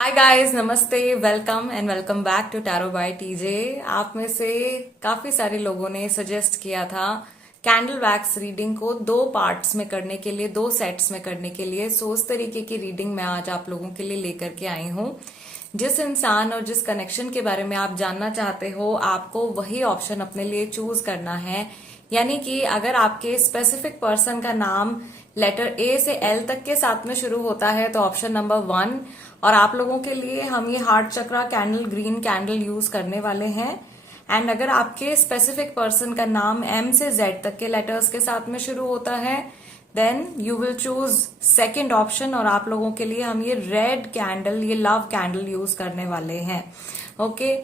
Hi guys, namaste, welcome and welcome back to tarot by TJ. आप में से काफी सारे लोगों ने सजेस्ट किया था कैंडल वैक्स रीडिंग को दो पार्ट्स में करने के लिए, दो सेट्स में करने के लिए। सो उस तरीके की रीडिंग मैं आज आप लोगों के लिए लेकर के आई हूँ। जिस इंसान और जिस कनेक्शन के बारे में आप जानना चाहते हो, आपको वही ऑप्शन अपने लिए चूज करना है। यानी कि अगर आपके स्पेसिफिक पर्सन का नाम लेटर ए से एल तक के साथ में शुरू होता है तो ऑप्शन नंबर 1। और आप लोगों के लिए हम ये हार्ट चक्रा कैंडल, ग्रीन कैंडल यूज करने वाले हैं। एंड अगर आपके स्पेसिफिक पर्सन का नाम एम से जेड तक के लेटर्स के साथ में शुरू होता है then you will choose second option. और आप लोगों के लिए हम ये रेड कैंडल, ये लव कैंडल यूज करने वाले हैं। ओके,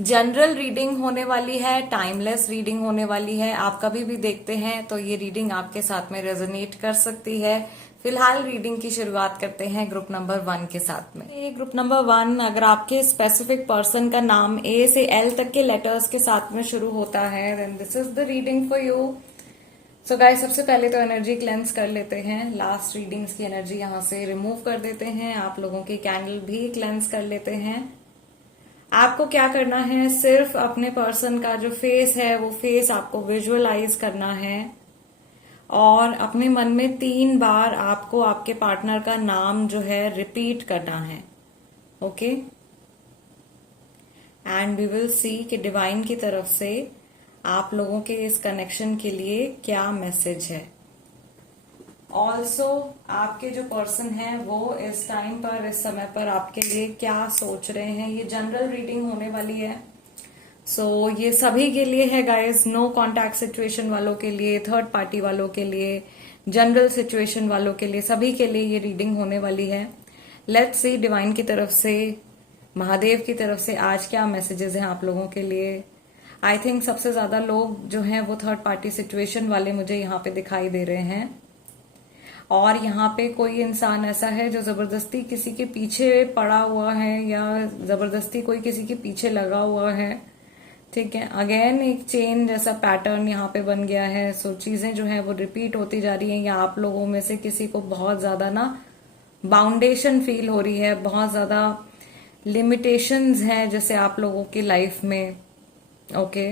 जनरल रीडिंग होने वाली है, टाइमलेस रीडिंग होने वाली है। आप कभी भी देखते हैं तो ये रीडिंग आपके साथ में रेजोनेट कर सकती है। फिलहाल रीडिंग की शुरुआत करते हैं ग्रुप नंबर 1 के साथ में। ये ग्रुप नंबर 1, अगर आपके स्पेसिफिक पर्सन का नाम ए से एल तक के लेटर्स के साथ में शुरू होता है then this is the reading for you. So guys, सबसे पहले तो एनर्जी क्लेंस कर लेते हैं। लास्ट रीडिंग्स की एनर्जी यहां से रिमूव कर देते हैं। आप लोगों की कैंडल भी क्लेंस कर लेते हैं। आपको क्या करना है, सिर्फ अपने पर्सन का जो फेस है वो फेस आपको विजुअलाइज करना है और अपने मन में 3 बार आपको आपके पार्टनर का नाम जो है रिपीट करना है। Okay, and we will see कि डिवाइन की तरफ से आप लोगों के इस कनेक्शन के लिए क्या मैसेज है। ऑल्सो आपके जो पर्सन है वो इस टाइम पर, इस समय पर आपके लिए क्या सोच रहे हैं। ये जनरल रीडिंग होने वाली है। सो ये सभी के लिए है गाइस, नो कॉन्टैक्ट सिचुएशन वालों के लिए, थर्ड पार्टी वालों के लिए, जनरल सिचुएशन वालों के लिए, सभी के लिए ये रीडिंग होने वाली है। लेट्स सी डिवाइन की तरफ से, महादेव की तरफ से आज क्या मैसेजेस हैं आप लोगों के लिए। आई थिंक सबसे ज्यादा लोग जो हैं वो थर्ड पार्टी सिचुएशन वाले मुझे यहाँ पे दिखाई दे रहे हैं। और यहाँ पे कोई इंसान ऐसा है जो जबरदस्ती किसी के पीछे पड़ा हुआ है या जबरदस्ती कोई किसी के पीछे लगा हुआ है। ठीक है, अगेन एक चेन जैसा पैटर्न यहाँ पे बन गया है। सो चीजें जो है वो रिपीट होती जा रही हैं, या आप लोगों में से किसी को बहुत ज्यादा ना बाउंडेशन फील हो रही है, बहुत ज्यादा लिमिटेशंस हैं जैसे आप लोगों की लाइफ में। ओके,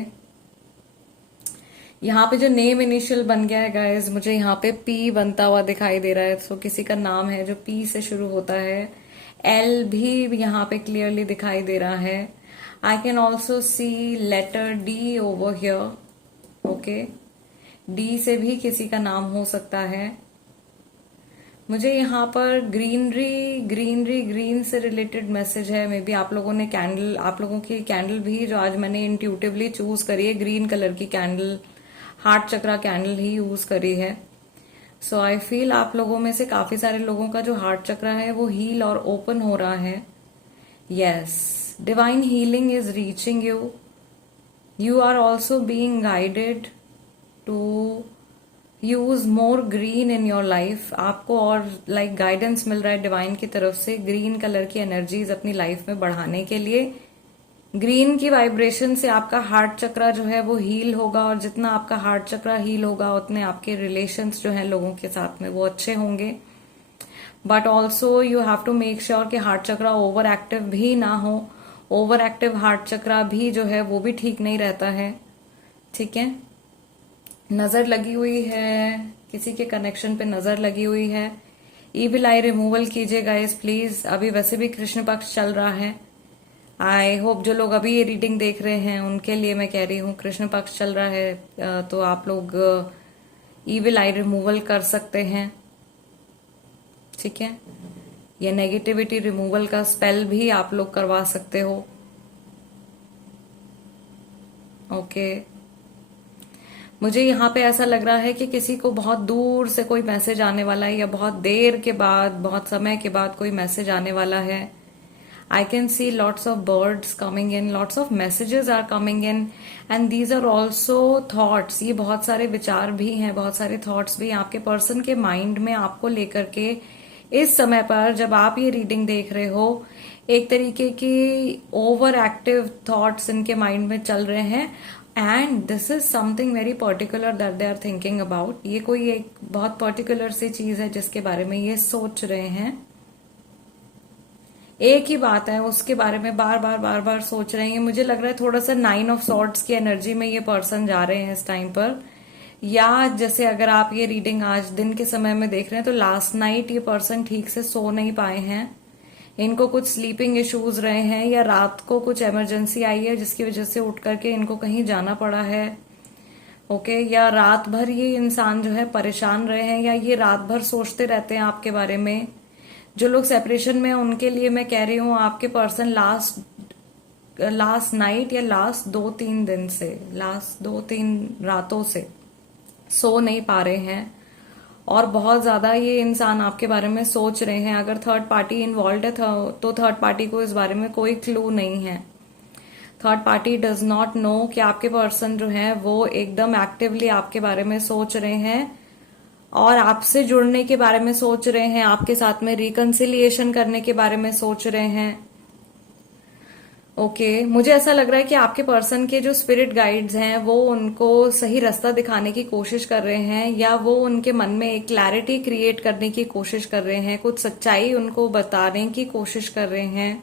यहाँ पे जो नेम इनिशियल बन गया है गाइस, मुझे यहाँ पे पी बनता हुआ दिखाई दे रहा है। सो किसी का नाम है जो पी से शुरू होता है। एल भी यहाँ पे क्लियरली दिखाई दे रहा है। I can also see letter D over here. Okay, D से भी किसी का नाम हो सकता है। मुझे यहाँ पर ग्रीन से रिलेटेड मैसेज है। मे बी आप लोगों ने कैंडल, आप लोगों की कैंडल भी जो आज मैंने इंट्यूटिवली चूज करी है, ग्रीन कलर की कैंडल, हार्ट चक्रा कैंडल ही यूज करी है। सो आई फील आप लोगों में से काफी सारे लोगों का जो हार्ट चक्रा है वो हील और ओपन हो रहा है। Yes, divine healing is reaching you. You are also being guided to use more green in your life. आपको और गाइडेंस मिल रहा है डिवाइन की तरफ से ग्रीन कलर की एनर्जीज अपनी लाइफ में बढ़ाने के लिए। ग्रीन की वाइब्रेशन से आपका हार्ट चक्रा जो है वो हील होगा, और जितना आपका हार्ट चक्रा हील होगा उतने आपके रिलेशंस जो हैं लोगों के साथ में वो अच्छे होंगे। But also you have to make sure कि हार्ट चक्रा ओवर एक्टिव भी ना हो। ओवर एक्टिव हार्ट चक्रा भी जो है वो भी ठीक नहीं रहता है। ठीक है, नजर लगी हुई है, किसी के कनेक्शन पे नजर लगी हुई है। ईविल आई रिमूवल कीजिए गाइस प्लीज। अभी वैसे भी कृष्ण पक्ष चल रहा है। आई होप जो लोग अभी ये रीडिंग देख रहे हैं उनके लिए मैं कह रही हूँ, कृष्ण पक्ष चल रहा है तो आप लोग ईविल आई रिमूवल कर सकते हैं। ठीक है, ये नेगेटिविटी रिमूवल का स्पेल भी आप लोग करवा सकते हो। ओके, मुझे यहाँ पे ऐसा लग रहा है कि किसी को बहुत दूर से कोई मैसेज आने वाला है, या बहुत देर के बाद, बहुत समय के बाद कोई मैसेज आने वाला है। I can see lots of birds coming in, lots of messages are coming in and these are also thoughts. ये बहुत सारे विचार भी हैं, बहुत सारे थॉट्स भी आपके पर्सन के माइंड में आपको लेकर के इस समय पर जब आप ये रीडिंग देख रहे हो, एक तरीके की ओवर एक्टिव थॉट्स इनके माइंड में चल रहे हैं। And this is something very particular that they are thinking about. ये कोई एक बहुत पर्टिकुलर सी चीज है जिसके बारे में ये सोच रहे हैं। एक ही बात है उसके बारे में बार बार बार बार सोच रहे हैं। मुझे लग रहा है थोड़ा सा 9 ऑफ सॉर्ड्स की एनर्जी में ये पर्सन जा रहे हैं इस टाइम पर। या जैसे अगर आप ये रीडिंग आज दिन के समय में देख रहे हैं तो लास्ट नाइट ये पर्सन ठीक से सो नहीं पाए हैं, इनको कुछ स्लीपिंग इश्यूज रहे हैं, या रात को कुछ इमरजेंसी आई है जिसकी वजह से उठ करके इनको कहीं जाना पड़ा है। ओके, या रात भर ये इंसान जो है परेशान रहे हैं, या ये रात भर सोचते रहते हैं आपके बारे में। जो लोग सेपरेशन में हैं उनके लिए मैं कह रही हूँ आपके पर्सन लास्ट नाइट या लास्ट 2-3 दिन से, लास्ट 2-3 रातों से सो नहीं पा रहे हैं, और बहुत ज्यादा ये इंसान आपके बारे में सोच रहे हैं। अगर थर्ड पार्टी इन्वॉल्व है तो थर्ड पार्टी को इस बारे में कोई क्लू नहीं है। Third party does not know कि आपके पर्सन जो है वो एकदम एक्टिवली आपके बारे में सोच रहे हैं और आपसे जुड़ने के बारे में सोच रहे हैं, आपके साथ में रिकंसिलिएशन करने के बारे में सोच रहे हैं। ओके, मुझे ऐसा लग रहा है कि आपके पर्सन के जो स्पिरिट गाइड्स हैं वो उनको सही रास्ता दिखाने की कोशिश कर रहे हैं, या वो उनके मन में एक क्लैरिटी क्रिएट करने की कोशिश कर रहे हैं, कुछ सच्चाई उनको बताने की कोशिश कर रहे हैं।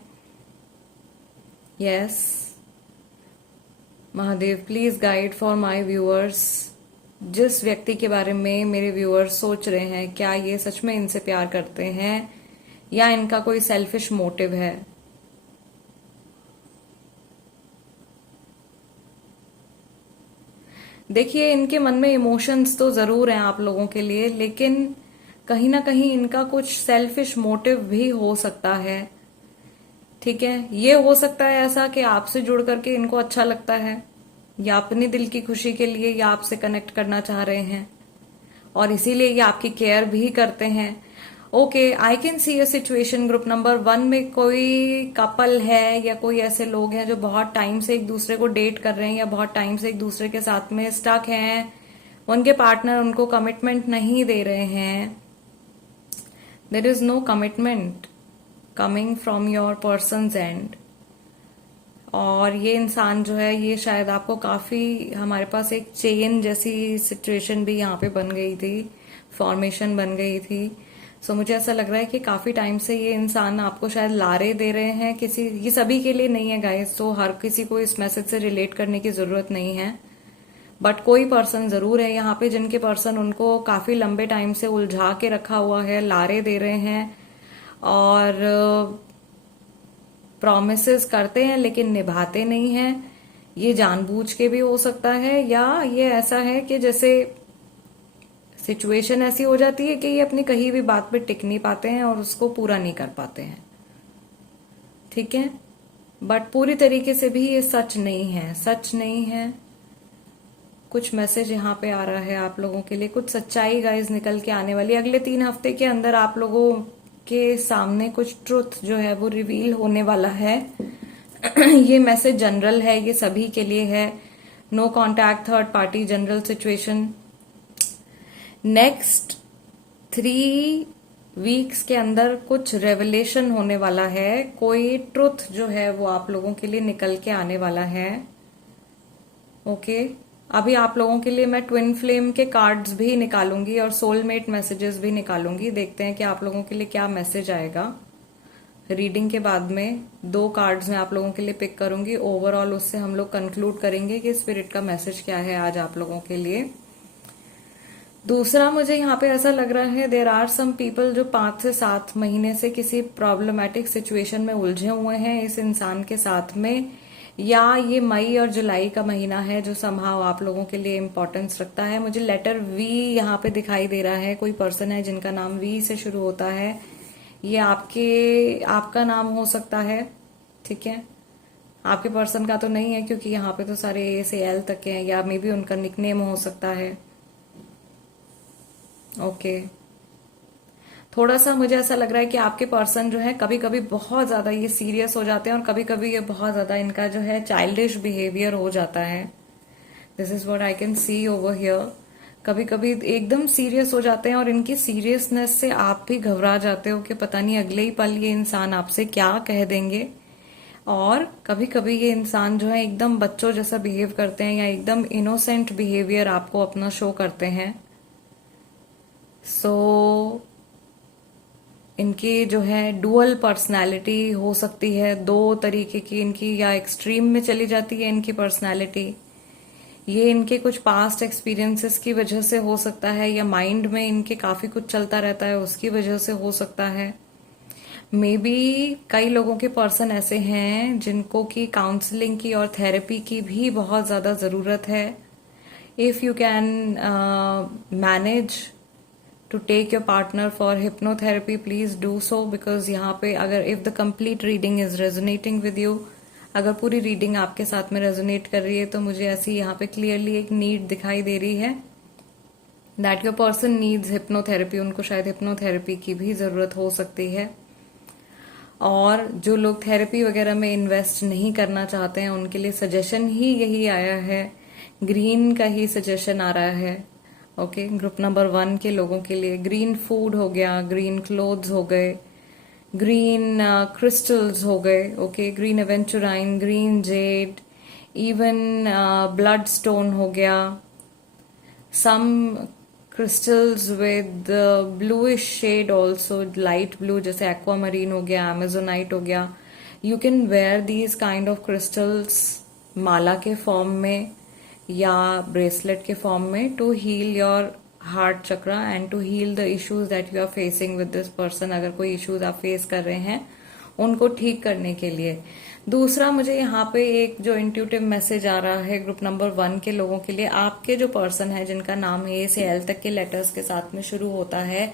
Yes Mahadev, please guide for my viewers. जिस व्यक्ति के बारे में मेरे व्यूअर्स सोच रहे हैं, क्या ये सच में इनसे प्यार करते हैं या इनका कोई सेल्फिश मोटिव है? देखिए, इनके मन में इमोशंस तो जरूर हैं आप लोगों के लिए, लेकिन कहीं ना कहीं इनका कुछ सेल्फिश मोटिव भी हो सकता है। ठीक है, ये हो सकता है ऐसा कि आपसे जुड़ करके इनको अच्छा लगता है, या अपने दिल की खुशी के लिए, या आपसे कनेक्ट करना चाह रहे हैं, और इसीलिए ये आपकी केयर भी करते हैं। Okay, I can see a situation group number 1 में कोई कपल है या कोई ऐसे लोग हैं जो बहुत टाइम से एक दूसरे को डेट कर रहे हैं, या बहुत टाइम से एक दूसरे के साथ में स्टक हैं। उनके पार्टनर उनको कमिटमेंट नहीं दे रहे हैं। There is no commitment coming from your person's end. और ये इंसान जो है ये शायद आपको काफी, हमारे पास एक चेन जैसी सिचुएशन भी यहाँ पे बन गई थी, फॉर्मेशन बन गई थी। सो मुझे ऐसा लग रहा है कि काफी टाइम से ये इंसान आपको शायद लारे दे रहे हैं किसी, ये सभी के लिए नहीं है गाइस, तो हर किसी को इस मैसेज से रिलेट करने की जरूरत नहीं है। बट कोई पर्सन जरूर है यहाँ पे जिनके पर्सन उनको काफी लंबे टाइम से उलझा के रखा हुआ है, लारे दे रहे हैं, और प्रॉमिसेस करते हैं लेकिन निभाते नहीं हैं। ये जानबूझ के भी हो सकता है, या ये ऐसा है कि जैसे सिचुएशन ऐसी हो जाती है कि ये अपनी कही हुई बात पे टिक नहीं पाते हैं और उसको पूरा नहीं कर पाते हैं। ठीक है, बट पूरी तरीके से भी ये सच नहीं है, सच नहीं है। कुछ मैसेज यहाँ पे आ रहा है आप लोगों के लिए, कुछ सच्चाई गाइस निकल के आने वाली। अगले 3 हफ्ते के अंदर आप लोगों के सामने कुछ ट्रुथ जो है वो रिवील होने वाला है। ये मैसेज जनरल है, ये सभी के लिए है। No contact third party, general situation. Next 3 weeks के अंदर कुछ रेवलेशन होने वाला है, कोई ट्रुथ जो है वो आप लोगों के लिए निकल के आने वाला है। ओके, अभी आप लोगों के लिए मैं ट्विन फ्लेम के कार्ड्स भी निकालूंगी और सोलमेट मैसेजेस भी निकालूंगी। देखते हैं कि आप लोगों के लिए क्या मैसेज आएगा। रीडिंग के बाद में 2 कार्ड्स मैं आप लोगों के लिए पिक करूंगी, ओवरऑल उससे हम लोग कंक्लूड करेंगे कि स्पिरिट का मैसेज क्या है आज आप लोगों के लिए। दूसरा, मुझे यहाँ पे ऐसा लग रहा है देर आर सम पीपल जो 5 से 7 महीने से किसी प्रॉब्लमेटिक सिचुएशन में उलझे हुए हैं इस इंसान के साथ में, या ये मई और जुलाई का महीना है जो समहाउ आप लोगों के लिए इम्पोर्टेंस रखता है। मुझे लेटर वी यहाँ पे दिखाई दे रहा है, कोई पर्सन है जिनका नाम वी से शुरू होता है। ये आपका नाम हो सकता है। ठीक है, आपके पर्सन का तो नहीं है क्योंकि यहाँ पे तो सारे ए से एल तक के हैं, या मे बी उनका निकनेम हो सकता है। ओके, थोड़ा सा मुझे ऐसा लग रहा है कि आपके पर्सन जो है कभी कभी बहुत ज्यादा ये सीरियस हो जाते हैं, और कभी कभी ये बहुत ज्यादा इनका जो है चाइल्डिश बिहेवियर हो जाता है। This is what I can see over here. कभी कभी एकदम सीरियस हो जाते हैं और इनकी सीरियसनेस से आप भी घबरा जाते हो कि पता नहीं अगले ही पल ये इंसान आपसे क्या कह देंगे। और कभी कभी ये इंसान जो है एकदम बच्चों जैसा बिहेव करते हैं, या एकदम इनोसेंट बिहेवियर आपको अपना शो करते हैं। सो इनकी जो है डुअल पर्सनालिटी हो सकती है, दो तरीके की इनकी, या एक्सट्रीम में चली जाती है इनकी पर्सनालिटी। ये इनके कुछ पास्ट एक्सपीरियंसेस की वजह से हो सकता है, या माइंड में इनके काफी कुछ चलता रहता है उसकी वजह से हो सकता है। मे बी कई लोगों के पर्सन ऐसे हैं जिनको की काउंसलिंग की और थेरेपी की भी बहुत ज्यादा जरूरत है। If you can manage to take your partner for hypnotherapy, please do so, because यहाँ पे अगर if the complete reading is resonating with you, अगर पूरी रीडिंग आपके साथ में रेजोनेट कर रही है, तो मुझे ऐसी यहाँ पे क्लियरली एक नीड दिखाई दे रही है that your person needs hypnotherapy. उनको शायद हिप्नोथेरेपी की भी जरूरत हो सकती है। और जो लोग थेरेपी वगैरह में इन्वेस्ट नहीं करना चाहते हैं उनके लिए सजेशन ही यही आया है, ग्रीन का ही सजेशन आ रहा है। ओके, ग्रुप नंबर 1 के लोगों के लिए ग्रीन फूड हो गया, ग्रीन क्लोथ्स हो गए, ग्रीन क्रिस्टल्स हो गए, okay, green aventurine, green jade, even blood stone हो गया, सम crystals with bluish shade also, light blue, जैसे aquamarine हो गया, amazonite हो गया। You can wear these kind of crystals माला के फॉर्म में या ब्रेसलेट के फॉर्म में to heal your heart chakra and to heal the issues that you are facing with this person। अगर कोई इश्यूज आप फेस कर रहे हैं उनको ठीक करने के लिए। दूसरा, मुझे यहाँ पे एक जो इंट्यूटिव मैसेज आ रहा है ग्रुप नंबर 1 के लोगों के लिए, आपके जो पर्सन है जिनका नाम ए से एल तक के लेटर्स के साथ में शुरू होता है,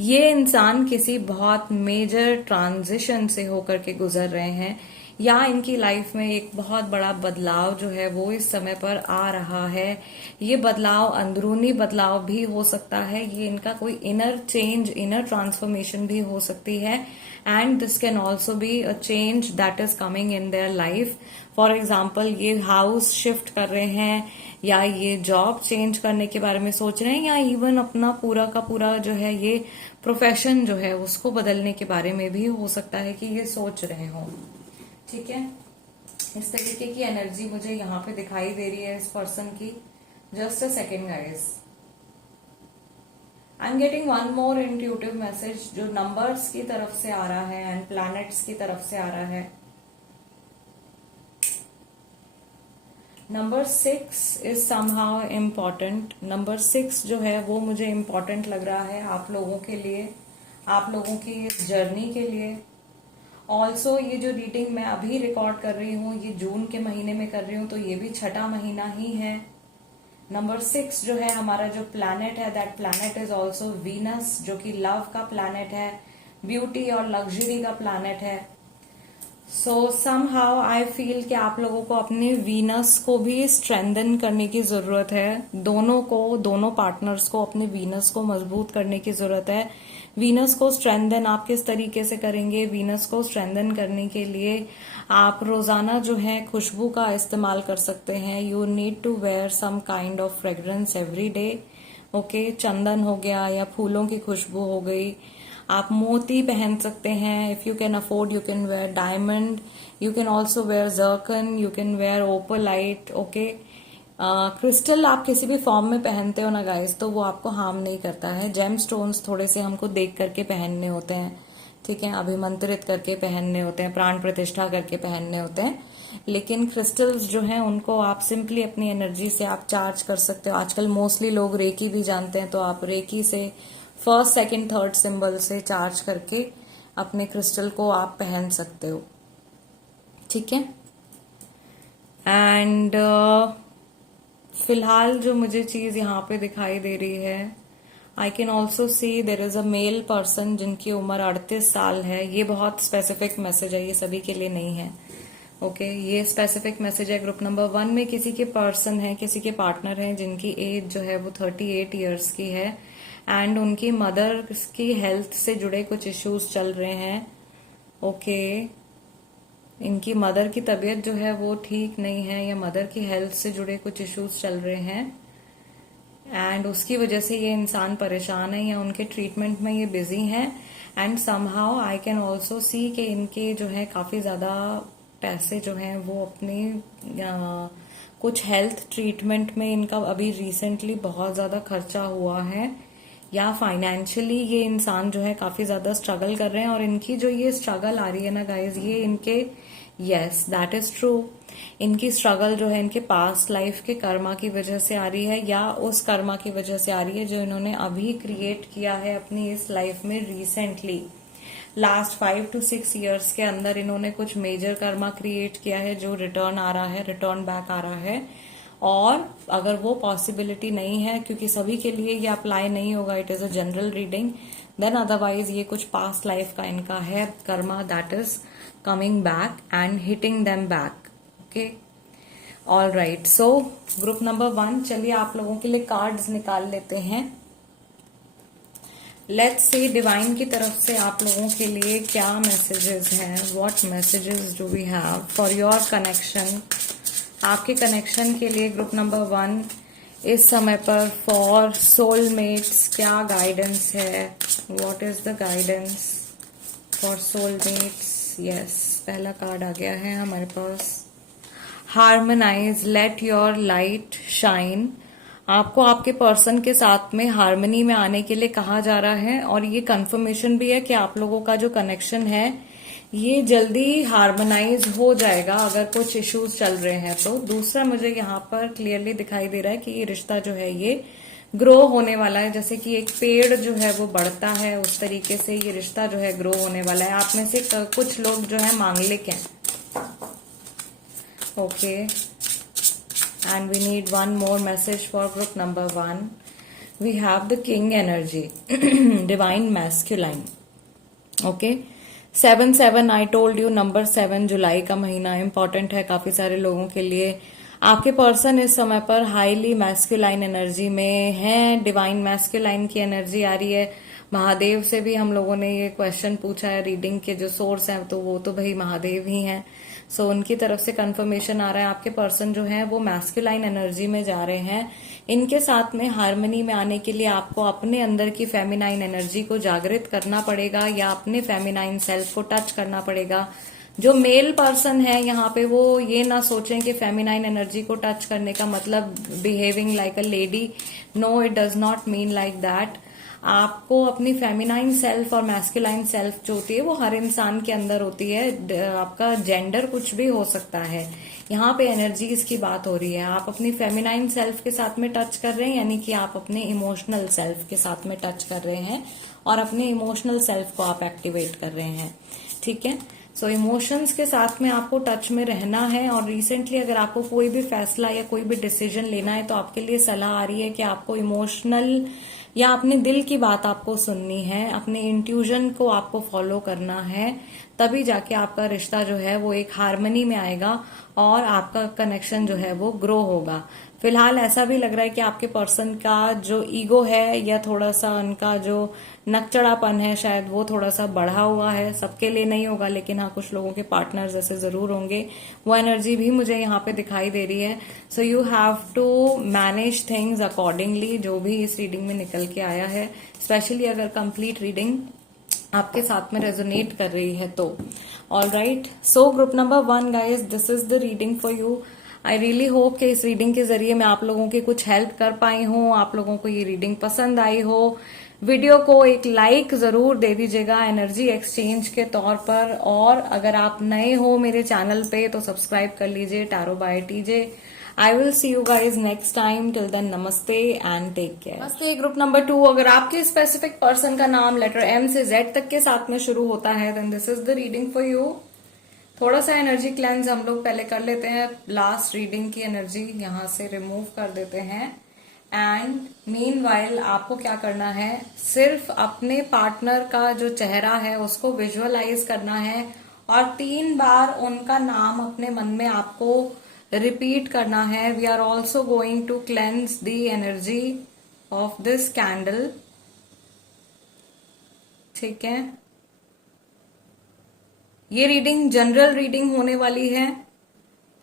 ये इंसान किसी बहुत मेजर ट्रांजिशन से होकर के गुजर रहे हैं, या इनकी लाइफ में एक बहुत बड़ा बदलाव जो है वो इस समय पर आ रहा है। ये बदलाव अंदरूनी बदलाव भी हो सकता है, ये इनका कोई इनर चेंज, इनर ट्रांसफॉर्मेशन भी हो सकती है, and this can also be a change that is coming in their life. For example, ये हाउस शिफ्ट कर रहे हैं, या ये जॉब चेंज करने के बारे में सोच रहे हैं, या इवन अपना पूरा का पूरा जो है ये प्रोफेशन जो है उसको बदलने के बारे में भी हो सकता है कि ये सोच रहे हों। ठीक है, इस तरीके की एनर्जी मुझे यहाँ पे दिखाई दे रही है इस पर्सन की। Just a second guys, I am getting one more intuitive message जो नंबर्स की तरफ से आ रहा है एंड प्लैनेट्स की तरफ से आ रहा है। Number 6 is somehow important. Number 6 जो है वो मुझे इम्पॉर्टेंट लग रहा है आप लोगों के लिए, आप लोगों की इस जर्नी के लिए। ऑल्सो ये जो रीडिंग मैं अभी रिकॉर्ड कर रही हूँ ये जून के महीने में कर रही हूँ, तो ये भी छठा महीना ही है। नंबर 6 जो है हमारा जो प्लैनेट है, that planet is also Venus, जो कि लव का प्लैनेट है, ब्यूटी और लग्जरी का प्लैनेट है। सो समहाउ आई फील कि आप लोगों को अपने वीनस को भी स्ट्रेंथन करने की जरूरत है। दोनों पार्टनर्स को अपने वीनस को मजबूत करने की जरूरत है। वीनस को स्ट्रेंथन आप किस तरीके से करेंगे? वीनस को स्ट्रेंथन करने के लिए आप रोजाना जो है खुशबू का इस्तेमाल कर सकते हैं। You need to wear some kind of fragrance every day. Okay, चंदन हो गया या फूलों की खुशबू हो गई। आप मोती पहन सकते हैं। If you can afford you can wear diamond, you can also wear zircon, you can wear opalite. Okay, crystal आप किसी भी फॉर्म में पहनते हो ना गाइस, तो वो आपको हार्म नहीं करता है। जेम स्टोन्स थोड़े से हमको देख करके पहनने होते हैं, ठीक है, अभिमंत्रित करके पहनने होते हैं, प्राण प्रतिष्ठा करके पहनने होते हैं। लेकिन क्रिस्टल्स जो हैं उनको आप सिंपली अपनी एनर्जी से आप चार्ज कर सकते हो। आजकल मोस्टली लोग रेकी भी जानते हैं, तो आप रेकी से फर्स्ट, सेकंड, थर्ड सिंबल से चार्ज करके अपने क्रिस्टल को आप पहन सकते हो। ठीक है, एंड फिलहाल जो मुझे चीज यहाँ पे दिखाई दे रही है, I can also see there is a male person जिनकी उम्र 38 साल है। ये बहुत स्पेसिफिक मैसेज है, ये सभी के लिए नहीं है। ओके, ये स्पेसिफिक मैसेज है ग्रुप नंबर 1 में किसी के पर्सन है, किसी के पार्टनर है जिनकी एज जो है वो 38 ईयर्स की है, एंड उनकी मदर की हेल्थ से जुड़े कुछ इश्यूज चल रहे हैं। ओके, इनकी मदर की तबीयत जो है वो ठीक नहीं है, या मदर की हेल्थ से जुड़े कुछ इश्यूज चल रहे हैं, एंड उसकी वजह से ये इंसान परेशान है या उनके ट्रीटमेंट में ये बिजी हैं। And somehow I can also see कि इनके जो है काफी ज्यादा पैसे जो हैं वो अपने कुछ हेल्थ ट्रीटमेंट में इनका अभी रिसेंटली बहुत ज्यादा खर्चा हुआ है, या फाइनेंशियली ये इंसान जो है काफी ज्यादा स्ट्रगल कर रहे हैं, और इनकी जो ये स्ट्रगल आ रही है ना गाइज, ये इनके, यस दैट इज ट्रू, इनकी स्ट्रगल जो है इनके पास्ट लाइफ के कर्मा की वजह से आ रही है, या उस कर्मा की वजह से आ रही है जो इन्होंने अभी क्रिएट किया है अपनी इस लाइफ में रिसेंटली। लास्ट 5 to 6 ईयर्स के अंदर इन्होंने कुछ मेजर कर्मा क्रिएट किया है जो रिटर्न आ रहा है, रिटर्न बैक आ रहा है। और अगर वो पॉसिबिलिटी नहीं है, क्योंकि सभी के लिए ये अप्लाई नहीं होगा, it is a general reading, then otherwise ये कुछ पास्ट लाइफ का इनका है karma that is coming back and hitting them back. Okay, all right. So group number 1, चलिए आप लोगों के लिए कार्ड्स निकाल लेते हैं। लेट्स सी डिवाइन की तरफ से आप लोगों के लिए क्या मैसेजेस हैं, what messages do we have for your connection. आपके कनेक्शन के लिए ग्रुप नंबर 1 इस समय पर फॉर सोलमेट्स क्या गाइडेंस है, what is the guidance for soulmates. Yes, पहला कार्ड आ गया है हमारे पास, harmonize, let your light shine. आपको आपके पर्सन के साथ में हार्मनी में आने के लिए कहा जा रहा है, और ये कंफर्मेशन भी है कि आप लोगों का जो कनेक्शन है ये जल्दी हार्मोनाइज हो जाएगा अगर कुछ इश्यूज चल रहे हैं तो। दूसरा, मुझे यहाँ पर क्लियरली दिखाई दे रहा है कि ये रिश्ता जो है ये ग्रो होने वाला है, जैसे कि एक पेड़ जो है वो बढ़ता है उस तरीके से ये रिश्ता जो है ग्रो होने वाला है। आप में से कुछ लोग जो है मांगलिक हैं। Okay, and we need one more message for group number 1। We have the king energy, divine masculine. Okay, 7/7 I told you, number 7 जुलाई का महीना इंपॉर्टेंट है काफी सारे लोगों के लिए। आपके पर्सन इस समय पर हाईली मैस्कुलाइन एनर्जी में है, डिवाइन मैस्कुलाइन की एनर्जी आ रही है। महादेव से भी हम लोगों ने ये क्वेश्चन पूछा है, रीडिंग के जो सोर्स हैं तो वो तो भाई महादेव ही हैं। सो उनकी तरफ से कंफर्मेशन आ रहा है आपके पर्सन जो है वो मैस्कुलाइन एनर्जी में जा रहे हैं। इनके साथ में हार्मनी में आने के लिए आपको अपने अंदर की फेमिनाइन एनर्जी को जागृत करना पड़ेगा, या अपने फेमिनाइन सेल्फ को टच करना पड़ेगा। जो मेल पर्सन है यहाँ पे वो ये ना सोचें कि फेमिनाइन एनर्जी को टच करने का मतलब behaving like a lady. No, it does not mean like that. आपको अपनी फेमिनाइन सेल्फ और मैस्कुलाइन सेल्फ जो होती है वो हर इंसान के अंदर होती है। आपका जेंडर कुछ भी हो सकता है, यहाँ पे एनर्जीज की बात हो रही है। आप अपनी फेमिनाइन सेल्फ के साथ में टच कर रहे हैं, यानी कि आप अपने इमोशनल सेल्फ के साथ में टच कर रहे हैं और अपने इमोशनल सेल्फ को आप एक्टिवेट कर रहे हैं। ठीक है, सो इमोशंस के साथ में आपको टच में रहना है। और रिसेंटली अगर आपको कोई भी फैसला या कोई भी डिसीजन लेना है तो आपके लिए सलाह आ रही है कि आपको इमोशनल या अपने दिल की बात आपको सुननी है, अपने इंट्यूजन को आपको फॉलो करना है, तभी जाके आपका रिश्ता जो है वो एक हार्मनी में आएगा और आपका कनेक्शन जो है वो ग्रो होगा। फिलहाल ऐसा भी लग रहा है कि आपके पर्सन का जो ईगो है या थोड़ा सा उनका जो नकचड़ापन है शायद वो थोड़ा सा बढ़ा हुआ है। सबके लिए नहीं होगा, लेकिन हाँ कुछ लोगों के पार्टनर्स ऐसे जरूर होंगे। वो एनर्जी भी मुझे यहाँ पे दिखाई दे रही है। So you have to manage things accordingly, जो भी इस रीडिंग में निकल के आया है, स्पेशली अगर कंप्लीट रीडिंग आपके साथ में रेजोनेट कर रही है तो। All right, so group number 1 guys, this is the reading for you. I really hope कि इस रीडिंग के जरिए मैं आप लोगों की कुछ हेल्प कर पाई हूँ, आप लोगों को ये रीडिंग पसंद आई हो। वीडियो को एक लाइक जरूर दे दीजिएगा एनर्जी एक्सचेंज के तौर पर, और अगर आप नए हो मेरे चैनल पे तो सब्सक्राइब कर लीजिए tarot by TJ. I will see you guys next time, till then namaste and take care. Namaste group number 2, अगर आपके स्पेसिफिक पर्सन का नाम लेटर M से Z तक के साथ में शुरू होता है then this is the reading for you. थोड़ा सा एनर्जी क्लेंस हम लोग पहले कर लेते हैं, लास्ट रीडिंग की एनर्जी यहां से रिमूव कर देते हैं। एंड मीनवाइल आपको क्या करना है, सिर्फ अपने पार्टनर का जो चेहरा है उसको विजुअलाइज करना है और 3 बार उनका नाम अपने मन में आपको रिपीट करना है। We are also going to cleanse the energy of this candle. ठीक है, ये रीडिंग जनरल रीडिंग होने वाली है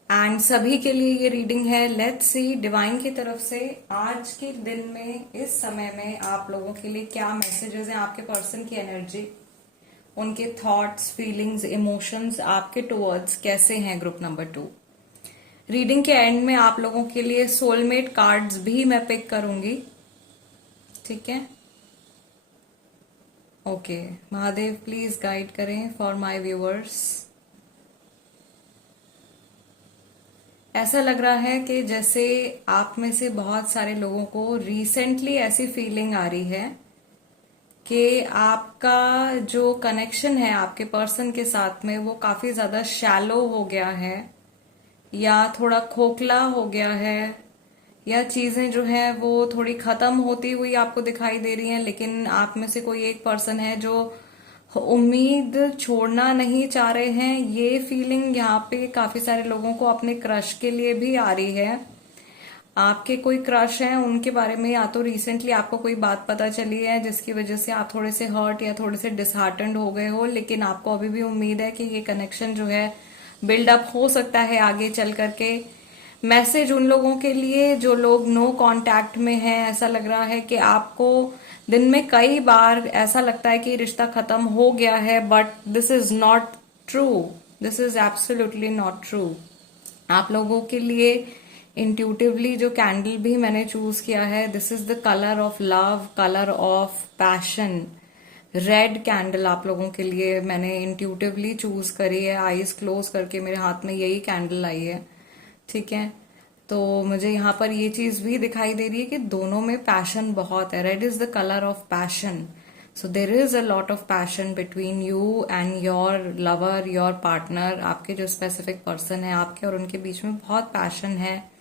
एंड सभी के लिए ये रीडिंग है। लेट्स सी डिवाइन की तरफ से आज के दिन में इस समय में आप लोगों के लिए क्या मैसेजेस हैं, आपके पर्सन की एनर्जी, उनके थॉट्स, फीलिंग्स, इमोशंस आपके टुवर्ड्स कैसे हैं। ग्रुप नंबर 2 रीडिंग के एंड में आप लोगों के लिए सोलमेट कार्ड्स भी मैं पिक करूंगी। ठीक है, ओके, महादेव प्लीज गाइड करें फॉर माय व्यूअर्स। ऐसा लग रहा है कि जैसे आप में से बहुत सारे लोगों को रिसेंटली ऐसी फीलिंग आ रही है कि आपका जो कनेक्शन है आपके पर्सन के साथ में वो काफी ज्यादा शैलो हो गया है, या थोड़ा खोखला हो गया है, या चीजें जो है वो थोड़ी खत्म होती हुई आपको दिखाई दे रही हैं। लेकिन आप में से कोई एक पर्सन है जो उम्मीद छोड़ना नहीं चाह रहे हैं। ये फीलिंग यहाँ पे काफी सारे लोगों को अपने क्रश के लिए भी आ रही है। आपके कोई क्रश हैं, उनके बारे में या तो रिसेंटली आपको कोई बात पता चली है जिसकी वजह से आप थोड़े से हर्ट या थोड़े से डिसहार्टेंड हो गए हो, लेकिन आपको अभी भी उम्मीद है कि ये कनेक्शन जो है बिल्डअप हो सकता है आगे चल करके। मैसेज उन लोगों के लिए जो लोग नो कांटेक्ट में हैं, ऐसा लग रहा है कि आपको दिन में कई बार ऐसा लगता है कि रिश्ता खत्म हो गया है, but this is not true. This is absolutely not true. आप लोगों के लिए इंट्यूटिवली जो कैंडल भी मैंने चूज किया है, this is the colour of love, colour of passion. Red candle आप लोगों के लिए मैंने इंट्यूटिवली चूज करी है। आईज क्लोज करके मेरे हाथ में यही कैंडल आई है, ठीक है। तो मुझे यहाँ पर ये चीज भी दिखाई दे रही है कि दोनों में पैशन बहुत है। Red is the colour of passion, so there is a lot of passion between you and your lover, your partner. आपके जो स्पेसिफिक पर्सन है, आपके और उनके बीच में बहुत पैशन है।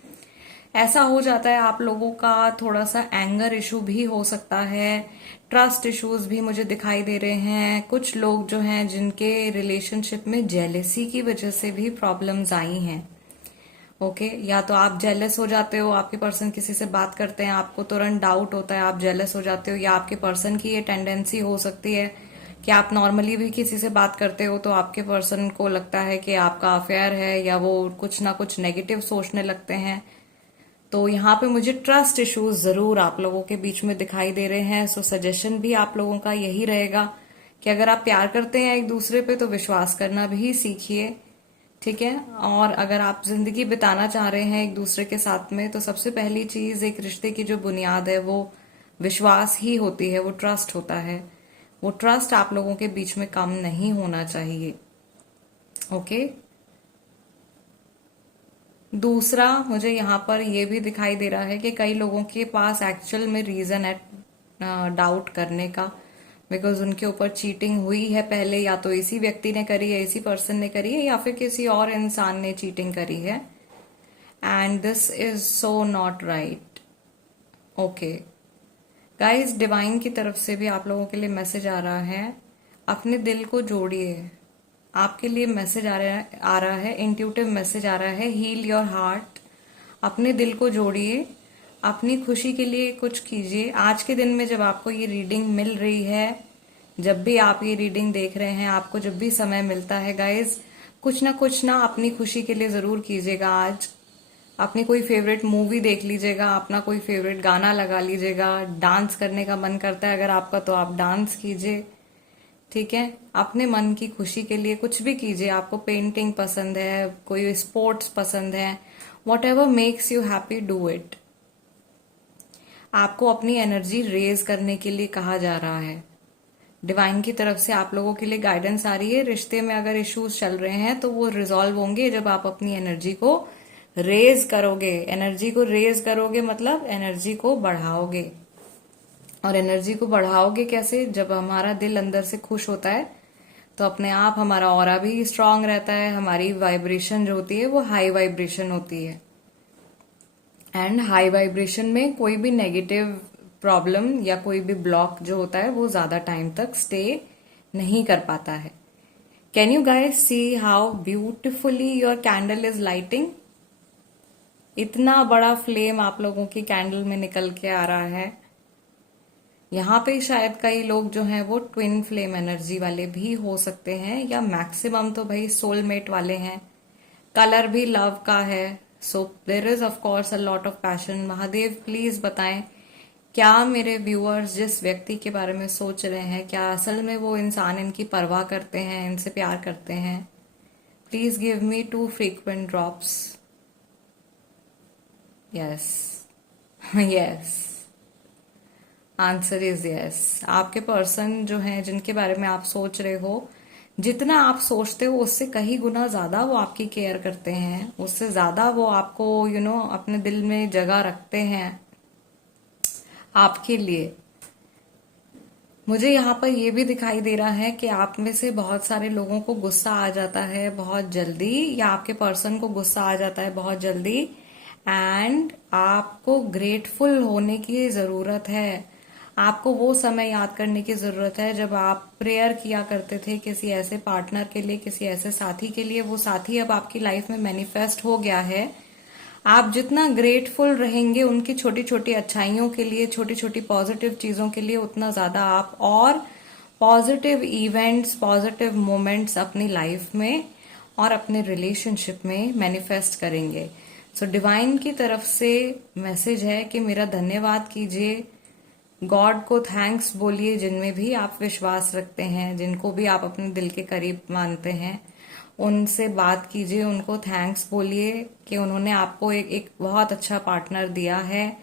ऐसा हो जाता है आप लोगों का थोड़ा सा एंगर इशू भी हो सकता है, ट्रस्ट इश्यूज भी मुझे दिखाई दे रहे हैं। कुछ लोग जो हैं जिनके रिलेशनशिप में जेलेसी की वजह से भी प्रॉब्लम्स आई हैं। ओके, या तो आप जेलस हो जाते हो, आपके पर्सन किसी से बात करते हैं, आपको तुरंत डाउट होता है, आप जेलस हो जाते हो, या आपके पर्सन की ये टेंडेंसी हो सकती है कि आप नॉर्मली भी किसी से बात करते हो तो आपके पर्सन को लगता है कि आपका अफेयर है, या वो कुछ ना कुछ नेगेटिव सोचने लगते हैं। तो यहाँ पे मुझे ट्रस्ट इश्यूज जरूर आप लोगों के बीच में दिखाई दे रहे हैं। सो सजेशन भी आप लोगों का यही रहेगा कि अगर आप प्यार करते हैं एक दूसरे पे तो विश्वास करना भी सीखिए, ठीक है। और अगर आप जिंदगी बिताना चाह रहे हैं एक दूसरे के साथ में, तो सबसे पहली चीज एक रिश्ते की जो बुनियाद है वो विश्वास ही होती है, वो ट्रस्ट होता है। वो ट्रस्ट आप लोगों के बीच में कम नहीं होना चाहिए, ओके। दूसरा, मुझे यहाँ पर यह भी दिखाई दे रहा है कि कई लोगों के पास एक्चुअल में रीजन है डाउट करने का, बिकॉज उनके ऊपर चीटिंग हुई है पहले, या तो इसी व्यक्ति ने करी है, इसी पर्सन ने करी है, या फिर किसी और इंसान ने चीटिंग करी है। And this is so not right, okay guys. Divine की तरफ से भी आप लोगों के लिए मैसेज आ रहा है, अपने दिल को जोड़िए। आपके लिए मैसेज आ रहा है, इंट्यूटिव मैसेज आ रहा है, हील योर हार्ट। अपने दिल को जोड़िए, अपनी खुशी के लिए कुछ कीजिए। आज के दिन में जब आपको ये रीडिंग मिल रही है, जब भी आप ये रीडिंग देख रहे हैं, आपको जब भी समय मिलता है गाइज, कुछ ना अपनी खुशी के लिए जरूर कीजिएगा। आज अपनी कोई फेवरेट मूवी देख लीजिएगा, अपना कोई फेवरेट गाना लगा लीजिएगा। डांस करने का मन करता है अगर आपका, तो आप डांस कीजिए, ठीक है। अपने मन की खुशी के लिए कुछ भी कीजिए। आपको पेंटिंग पसंद है, कोई स्पोर्ट्स पसंद है, what ever makes you happy, do it. आपको अपनी एनर्जी रेज करने के लिए कहा जा रहा है। डिवाइन की तरफ से आप लोगों के लिए गाइडेंस आ रही है। रिश्ते में अगर इश्यूज चल रहे हैं तो वो रिजॉल्व होंगे जब आप अपनी एनर्जी को रेज करोगे। एनर्जी को रेज करोगे मतलब एनर्जी को बढ़ाओगे। और एनर्जी को बढ़ाओगे कैसे? जब हमारा दिल अंदर से खुश होता है तो अपने आप हमारा ऑरा भी स्ट्रांग रहता है, हमारी वाइब्रेशन जो होती है वो हाई वाइब्रेशन होती है। एंड हाई वाइब्रेशन में कोई भी नेगेटिव प्रॉब्लम या कोई भी ब्लॉक जो होता है वो ज्यादा टाइम तक स्टे नहीं कर पाता है। Can you guys see how beautifully your candle is lighting? इतना बड़ा फ्लेम आप लोगों की कैंडल में निकल के आ रहा है। यहाँ पे शायद कई लोग जो हैं वो ट्विन फ्लेम एनर्जी वाले भी हो सकते हैं, या मैक्सिमम तो भाई सोलमेट वाले हैं। कलर भी लव का है, so there is of course a lot of passion. Mahadev please बताएं, क्या मेरे व्यूअर्स जिस व्यक्ति के बारे में सोच रहे हैं, क्या असल में वो इंसान इनकी परवाह करते हैं, इनसे प्यार करते हैं? Please give me 2 frequent drops. Yes yes, answer is yes. आपके पर्सन जो है, जिनके बारे में आप सोच रहे हो, जितना आप सोचते हो उससे कहीं गुना ज्यादा वो आपकी केयर करते हैं, उससे ज्यादा वो आपको अपने दिल में जगह रखते हैं आपके लिए। मुझे यहाँ पर ये भी दिखाई दे रहा है कि आप में से बहुत सारे लोगों को गुस्सा आ जाता है बहुत जल्दी, या आपके पर्सन को गुस्सा आ जाता है बहुत जल्दी, एंड आपको ग्रेटफुल होने की जरूरत है। आपको वो समय याद करने की जरूरत है जब आप प्रेयर किया करते थे किसी ऐसे पार्टनर के लिए, किसी ऐसे साथी के लिए। वो साथी अब आपकी लाइफ में मैनिफेस्ट हो गया है। आप जितना ग्रेटफुल रहेंगे उनकी छोटी छोटी अच्छाइयों के लिए, छोटी छोटी पॉजिटिव चीजों के लिए, उतना ज्यादा आप और पॉजिटिव इवेंट्स, पॉजिटिव मोमेंट्स अपनी लाइफ में और अपने रिलेशनशिप में मैनिफेस्ट करेंगे। सो डिवाइन की तरफ से मैसेज है कि मेरा धन्यवाद कीजिए, गॉड को थैंक्स बोलिए, जिनमें भी आप विश्वास रखते हैं, जिनको भी आप अपने दिल के करीब मानते हैं, उनसे बात कीजिए, उनको थैंक्स बोलिए कि उन्होंने आपको एक बहुत अच्छा पार्टनर दिया है।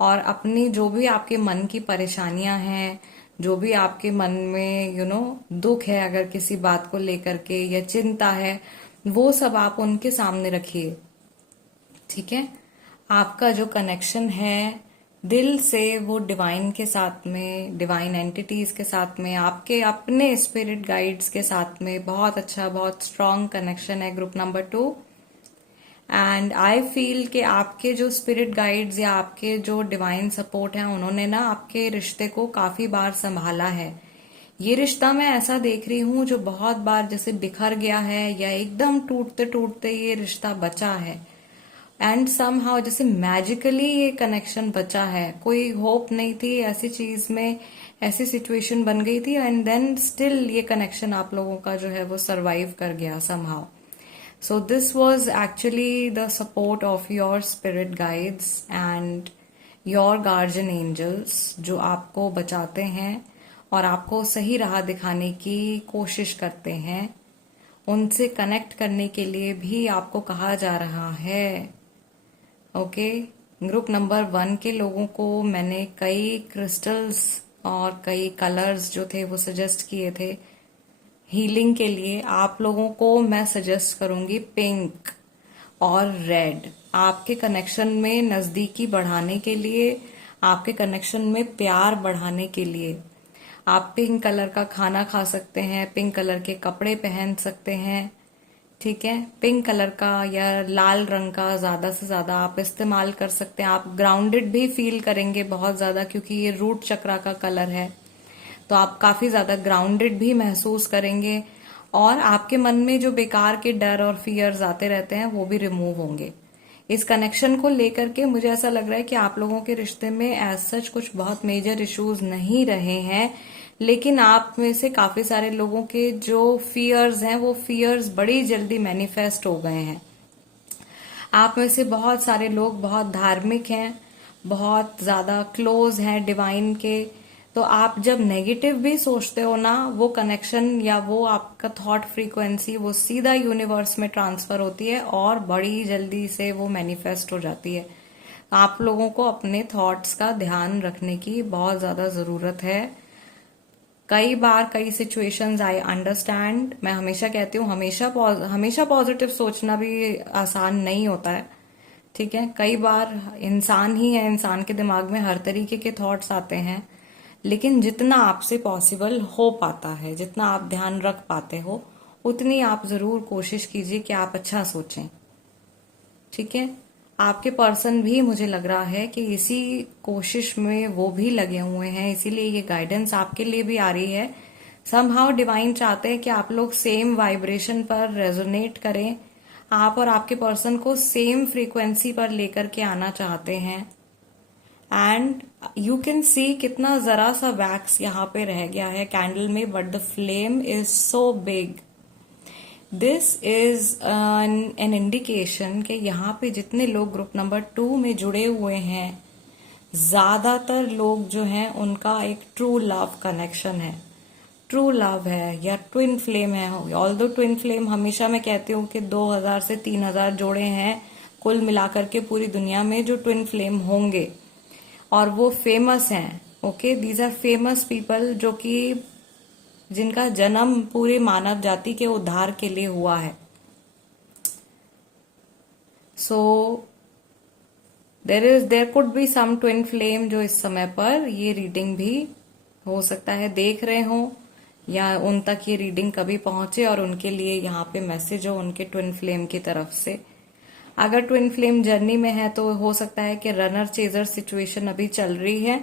और अपनी जो भी आपके मन की परेशानियां हैं, जो भी आपके मन में दुख है अगर किसी बात को लेकर के, या चिंता है, वो सब आप उनके सामने रखिए। ठीक है। आपका जो कनेक्शन है दिल से, वो डिवाइन के साथ में, डिवाइन एंटिटीज के साथ में, आपके अपने स्पिरिट गाइड्स के साथ में बहुत अच्छा, बहुत स्ट्रांग कनेक्शन है group number 2। And I feel कि आपके जो स्पिरिट गाइड्स या आपके जो डिवाइन सपोर्ट है, उन्होंने ना आपके रिश्ते को काफी बार संभाला है। ये रिश्ता मैं ऐसा देख रही हूं जो बहुत बार जैसे बिखर गया है, या एकदम टूटते टूटते ये रिश्ता बचा है, एंड समहाउ जैसे मैजिकली ये कनेक्शन बचा है। कोई होप नहीं थी ऐसी चीज में, ऐसी सिचुएशन बन गई थी, एंड देन स्टिल ये कनेक्शन आप लोगों का जो है वो सरवाइव कर गया somehow. So this was actually the support of your spirit guides and your guardian angels, जो आपको बचाते हैं और आपको सही राह दिखाने की कोशिश करते हैं। उनसे कनेक्ट करने के लिए भी आपको कहा जा रहा है। ओके। ग्रुप नंबर 1 के लोगों को मैंने कई क्रिस्टल्स और कई कलर्स जो थे वो सजेस्ट किए थे हीलिंग के लिए। आप लोगों को मैं सजेस्ट करूंगी पिंक और रेड, आपके कनेक्शन में नजदीकी बढ़ाने के लिए, आपके कनेक्शन में प्यार बढ़ाने के लिए। आप पिंक कलर का खाना खा सकते हैं, पिंक कलर के कपड़े पहन सकते हैं। ठीक है। पिंक कलर का या लाल रंग का ज्यादा से ज्यादा आप इस्तेमाल कर सकते हैं। आप ग्राउंडेड भी फील करेंगे बहुत ज्यादा, क्योंकि ये रूट चक्रा का कलर है, तो आप काफी ज्यादा ग्राउंडेड भी महसूस करेंगे। और आपके मन में जो बेकार के डर और फियर्स आते रहते हैं वो भी रिमूव होंगे। इस कनेक्शन को लेकर के मुझे ऐसा लग रहा है कि आप लोगों के रिश्ते में एज सच कुछ बहुत मेजर इश्यूज नहीं रहे हैं, लेकिन आप में से काफी सारे लोगों के जो फियर्स हैं वो फियर्स बड़ी जल्दी मैनिफेस्ट हो गए हैं। आप में से बहुत सारे लोग बहुत धार्मिक हैं, बहुत ज्यादा क्लोज हैं डिवाइन के। तो आप जब नेगेटिव भी सोचते हो ना, वो कनेक्शन या वो आपका थॉट फ्रीक्वेंसी वो सीधा यूनिवर्स में ट्रांसफर होती है और बड़ी जल्दी से वो मैनिफेस्ट हो जाती है। आप लोगों को अपने थॉट्स का ध्यान रखने की बहुत ज्यादा जरूरत है। कई बार कई सिचुएशंस आई अंडरस्टैंड, मैं हमेशा कहती हूँ हमेशा पॉजिटिव सोचना भी आसान नहीं होता है। ठीक है। कई बार इंसान ही है, इंसान के दिमाग में हर तरीके के थॉट्स आते हैं, लेकिन जितना आपसे पॉसिबल हो पाता है, जितना आप ध्यान रख पाते हो, उतनी आप जरूर कोशिश कीजिए कि आप अच्छा सोचें। ठीक है। आपके पर्सन भी मुझे लग रहा है कि इसी कोशिश में वो भी लगे हुए हैं, इसीलिए ये गाइडेंस आपके लिए भी आ रही है। समहाउ डिवाइन चाहते हैं कि आप लोग सेम वाइब्रेशन पर रेजोनेट करें, आप और आपके पर्सन को सेम फ्रीक्वेंसी पर लेकर के आना चाहते हैं। एंड यू कैन सी कितना जरा सा वैक्स यहाँ पे रह गया है कैंडल में, but the flame is so big. This is an indication कि यहाँ पे जितने लोग ग्रुप नंबर 2 में जुड़े हुए हैं, ज्यादातर लोग जो हैं उनका एक ट्रू लव कनेक्शन है, ट्रू लव है या ट्विन फ्लेम है। ऑल्दो ट्विन फ्लेम हमेशा मैं कहती हूँ कि 2000 से 3000 जोड़े हैं कुल मिलाकर के पूरी दुनिया में जो ट्विन फ्लेम होंगे, और वो फेमस हैं। Okay, these are famous people जो कि जिनका जन्म पूरे मानव जाति के उद्धार के लिए हुआ है. So there could be some twin flame जो इस समय पर ये रीडिंग भी हो सकता है देख रहे हो, या उन तक ये रीडिंग कभी पहुंचे और उनके लिए यहाँ पे मैसेज हो उनके ट्विन फ्लेम की तरफ से. अगर ट्विन फ्लेम जर्नी में है तो हो सकता है कि रनर चेजर सिचुएशन अभी चल रही है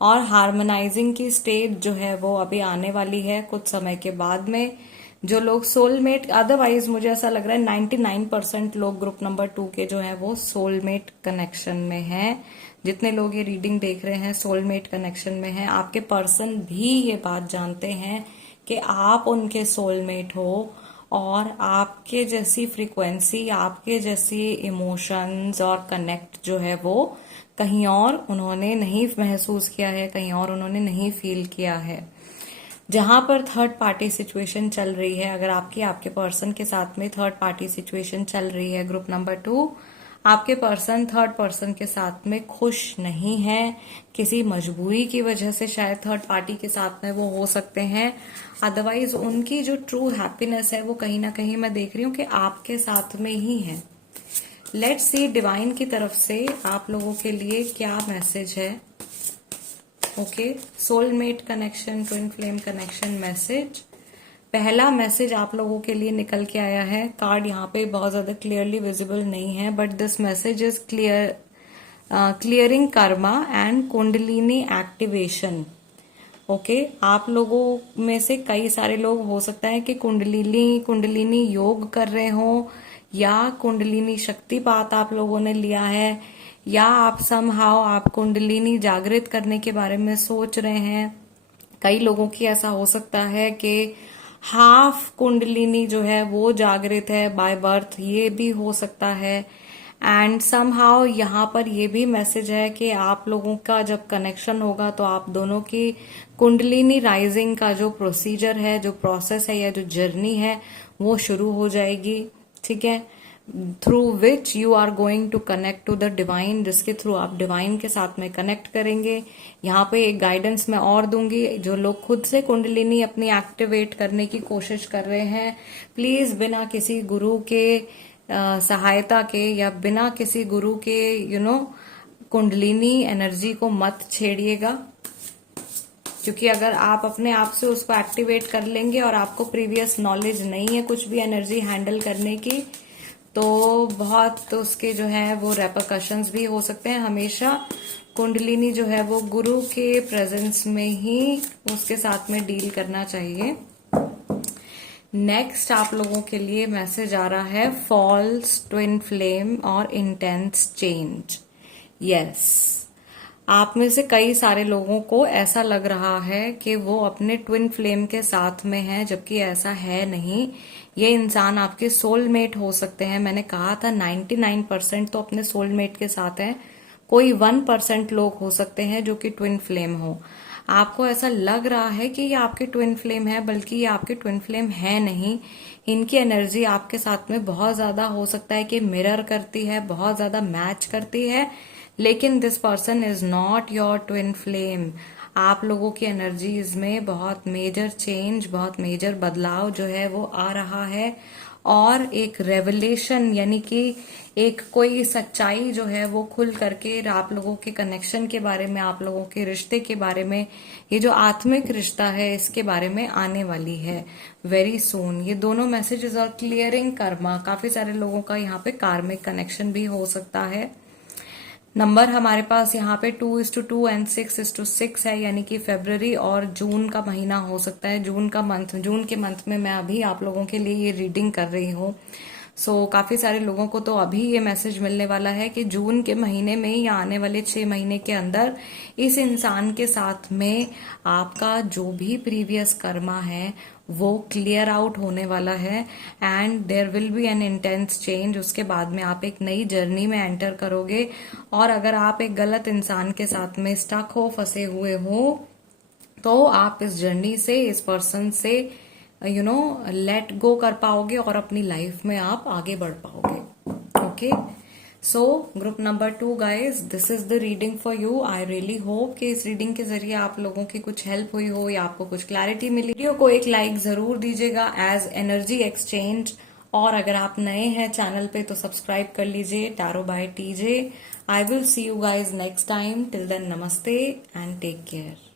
और हार्मोनाइजिंग की स्टेज जो है वो अभी आने वाली है कुछ समय के बाद में. जो लोग सोलमेट, अदरवाइज मुझे ऐसा लग रहा है 99% लोग ग्रुप नंबर 2 के जो है वो सोलमेट कनेक्शन में हैं. जितने लोग ये रीडिंग देख रहे हैं सोलमेट कनेक्शन में हैं. आपके पर्सन भी ये बात जानते हैं कि आप उनके सोलमेट हो और आपके जैसी फ्रीक्वेंसी, आपके जैसी इमोशंस और कनेक्ट जो है वो कहीं और उन्होंने नहीं महसूस किया है, कहीं और उन्होंने नहीं फील किया है. जहां पर थर्ड पार्टी सिचुएशन चल रही है, अगर आपके पर्सन के साथ में थर्ड पार्टी सिचुएशन चल रही है ग्रुप नंबर 2, आपके पर्सन थर्ड पर्सन के साथ में खुश नहीं है. किसी मजबूरी की वजह से शायद थर्ड पार्टी के साथ में वो हो सकते हैं. अदरवाइज उनकी जो ट्रू हैप्पीनेस है वो कहीं ना कहीं मैं देख रही हूँ कि आपके साथ में ही है. लेट्स सी डिवाइन की तरफ से आप लोगों के लिए क्या मैसेज है. Okay, soulmate connection, twin flame connection message. पहला मैसेज आप लोगों के लिए निकल के आया है. कार्ड यहाँ पे बहुत ज्यादा क्लियरली विजिबल नहीं है, but this message is clearing Karma and kundalini activation. Okay, आप लोगों में से कई सारे लोग हो सकता है कि कुंडलिनी योग कर रहे हो, या कुंडलिनी शक्तिपात आप लोगों ने लिया है, या आप समहाउ आप कुंडलिनी जागृत करने के बारे में सोच रहे हैं. कई लोगों की ऐसा हो सकता है कि हाफ कुंडलिनी जो है वो जागृत है बाय बर्थ, ये भी हो सकता है. एंड समहाउ यहाँ पर ये भी मैसेज है कि आप लोगों का जब कनेक्शन होगा तो आप दोनों की कुंडलिनी राइजिंग का जो प्रोसीजर है, जो प्रोसेस है या जो जर्नी है वो शुरू हो जाएगी. ठीक है, through which you are going to connect to the divine, जिसके थ्रू आप डिवाइन के साथ में कनेक्ट करेंगे. यहाँ पे एक गाइडेंस मैं और दूंगी. जो लोग खुद से कुंडलिनी अपनी एक्टिवेट करने की कोशिश कर रहे हैं, प्लीज बिना किसी गुरु के सहायता के या बिना किसी गुरु के कुंडलिनी एनर्जी को मत छेड़िएगा. क्योंकि अगर आप अपने आप से उसको एक्टिवेट कर लेंगे और आपको प्रीवियस नॉलेज नहीं है कुछ भी एनर्जी हैंडल करने की, तो बहुत उसके जो है वो रेपरकशंस भी हो सकते हैं. हमेशा कुंडलिनी जो है वो गुरु के प्रेजेंस में ही उसके साथ में डील करना चाहिए. नेक्स्ट आप लोगों के लिए मैसेज आ रहा है फॉल्स ट्विन फ्लेम और इंटेंस चेंज. यस, आप में से कई सारे लोगों को ऐसा लग रहा है कि वो अपने ट्विन फ्लेम के साथ में है, जबकि ऐसा है नहीं. ये इंसान आपके सोलमेट हो सकते हैं. मैंने कहा था 99% तो अपने सोलमेट के साथ हैं. कोई 1% लोग हो सकते हैं जो कि ट्विन फ्लेम हो. आपको ऐसा लग रहा है कि ये आपके ट्विन फ्लेम है, बल्कि ये आपके ट्विन फ्लेम है नहीं. इनकी एनर्जी आपके साथ में बहुत ज्यादा हो सकता है कि मिरर करती है, बहुत ज्यादा मैच करती है, लेकिन this person is not your twin flame. आप लोगों की एनर्जीज में बहुत मेजर चेंज, बहुत मेजर बदलाव जो है वो आ रहा है. और एक रेवलेशन यानी कि एक कोई सच्चाई जो है वो खुल करके आप लोगों के कनेक्शन के बारे में, आप लोगों के रिश्ते के बारे में, ये जो आत्मिक रिश्ता है इसके बारे में आने वाली है वेरी सून. ये दोनों मैसेजेस और क्लियरिंग कर्मा, काफी सारे लोगों का यहाँ पे कार्मिक कनेक्शन भी हो सकता है. नंबर हमारे पास यहाँ पे 2:2 एंड 6:6 है, यानी कि फरवरी और जून का महीना हो सकता है. जून के मंथ में मैं अभी आप लोगों के लिए ये रीडिंग कर रही हूँ. सो काफी सारे लोगों को तो अभी ये मैसेज मिलने वाला है कि जून के महीने में या आने वाले 6 महीने के अंदर इस इंसान के साथ में आपका जो भी प्रीवियस कर्मा है वो क्लियर आउट होने वाला है. And there will be an intense change. उसके बाद में आप एक नई जर्नी में एंटर करोगे. और अगर आप एक गलत इंसान के साथ में स्टक हो, फंसे हुए हो, तो आप इस जर्नी से, इस पर्सन से लेट गो कर पाओगे और अपनी लाइफ में आप आगे बढ़ पाओगे. Okay, so group number 2 guys, this is the reading for you. I really hope कि इस रीडिंग के जरिए आप लोगों की कुछ हेल्प हुई हो या आपको कुछ क्लैरिटी मिली। वीडियो को एक लाइक जरूर दीजिएगा एज एनर्जी एक्सचेंज, और अगर आप नए हैं चैनल पे तो सब्सक्राइब कर लीजिए tarot by TJ. I will see you guys next time. Till then namaste and take care.